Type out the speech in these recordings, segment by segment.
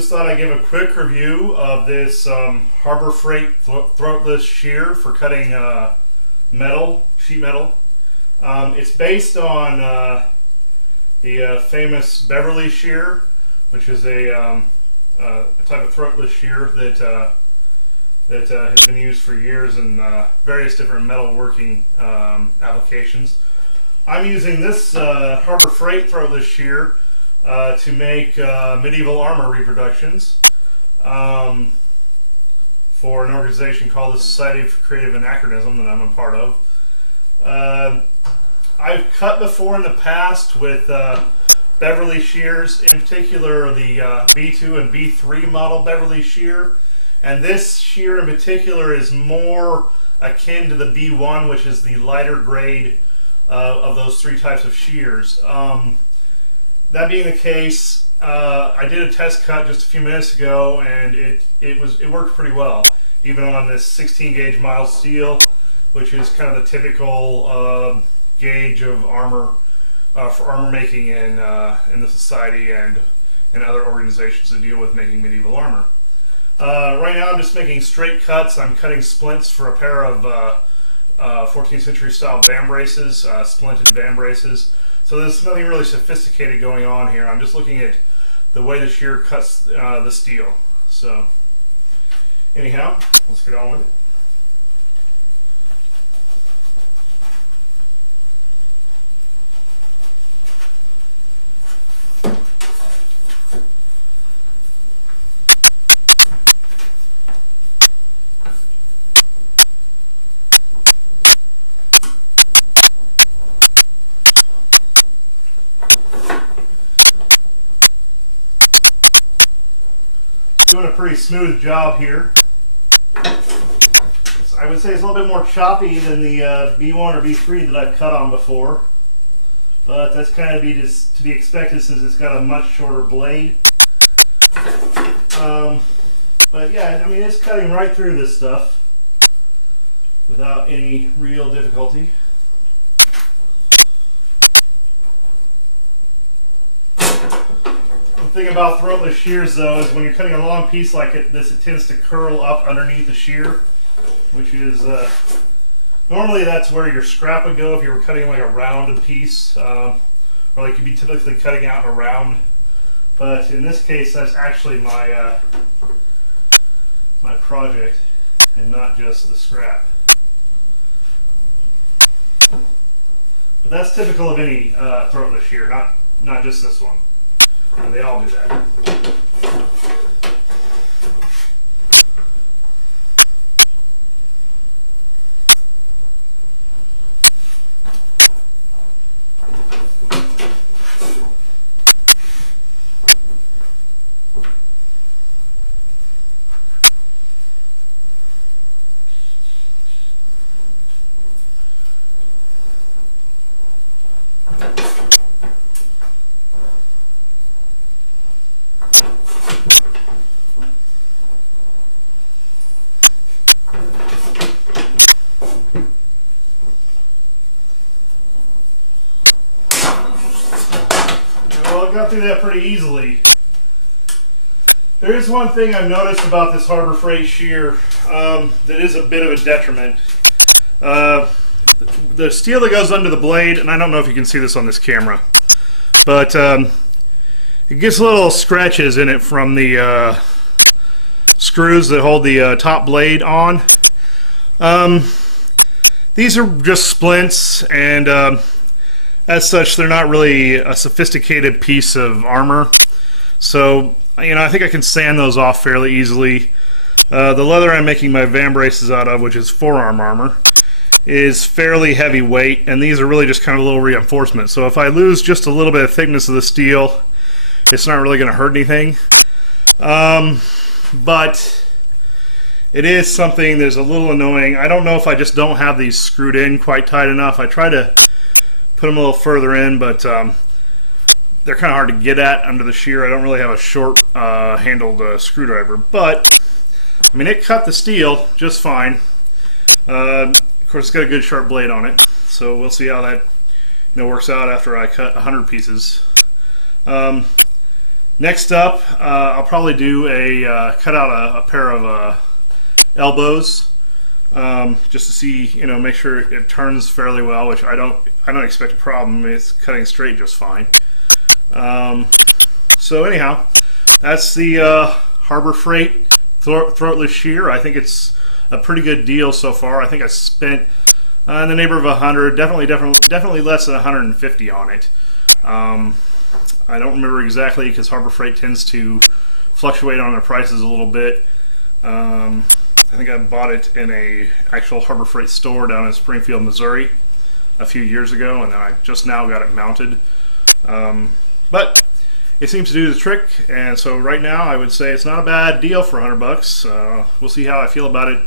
Just thought I'd give a quick review of this Harbor Freight Throatless shear for cutting sheet metal. It's based on the famous Beverly shear, which is a type of throatless shear that has been used for years in various different metalworking applications. I'm using this Harbor Freight Throatless shear to make medieval armor reproductions for an organization called the Society for Creative Anachronism that I'm a part of. I've cut before in the past with Beverly shears, in particular the B2 and B3 model Beverly shear, and this shear in particular is more akin to the B1, which is the lighter grade of those three types of shears. That being the case, I did a test cut just a few minutes ago, and it worked pretty well, even on this 16 gauge mild steel, which is kind of the typical gauge of armor for armor making in the society and other organizations that deal with making medieval armor. Right now, I'm just making straight cuts. I'm cutting splints for a pair of 14th century style vambraces, splinted vambraces. So there's nothing really sophisticated going on here. I'm just looking at the way the shear cuts the steel. So anyhow, let's get on with it. Doing a pretty smooth job here. I would say it's a little bit more choppy than the B1 or B3 that I've cut on before, but that's kind of to be expected since it's got a much shorter blade. But yeah, I mean, it's cutting right through this stuff without any real difficulty. The thing about throatless shears, though, is when you're cutting a long piece like this, it tends to curl up underneath the shear, which is normally that's where your scrap would go if you were cutting like a rounded piece, or like you'd be typically cutting out a round. But in this case, that's actually my my project, and not just the scrap. But that's typical of any throatless shear, not just this one. And they all do that. Got through that pretty easily. There is one thing I've noticed about this Harbor Freight shear that is a bit of a detriment. The steel that goes under the blade, and I don't know if you can see this on this camera, but it gets little scratches in it from the screws that hold the top blade on. These are just splints, and as such, they're not really a sophisticated piece of armor. So, you know, I think I can sand those off fairly easily. The leather I'm making my vambraces out of, which is forearm armor, is fairly heavyweight, and these are really just kind of a little reinforcement. So if I lose just a little bit of thickness of the steel, it's not really going to hurt anything. But it is something that's a little annoying. I don't know if I just don't have these screwed in quite tight enough. I try to put them a little further in, but they're kind of hard to get at under the shear. I don't really have a short handled screwdriver, but I mean, it cut the steel just fine. Of course, it's got a good sharp blade on it, so we'll see how that works out after I cut 100 pieces. Next up, I'll probably do cut out a pair of elbows, just to see, make sure it turns fairly well, which I don't expect a problem. It's cutting straight just fine. So anyhow, that's the Harbor Freight Throatless shear. I think it's a pretty good deal so far. I think I spent in the neighborhood of 100, definitely less than 150 on it. I don't remember exactly because Harbor Freight tends to fluctuate on their prices a little bit. I think I bought it in a actual Harbor Freight store down in Springfield, Missouri a few years ago, and then I just now got it mounted. But it seems to do the trick, and so right now I would say it's not a bad deal for $100. We'll see how I feel about it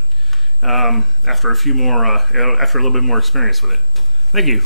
after a little bit more experience with it. Thank you.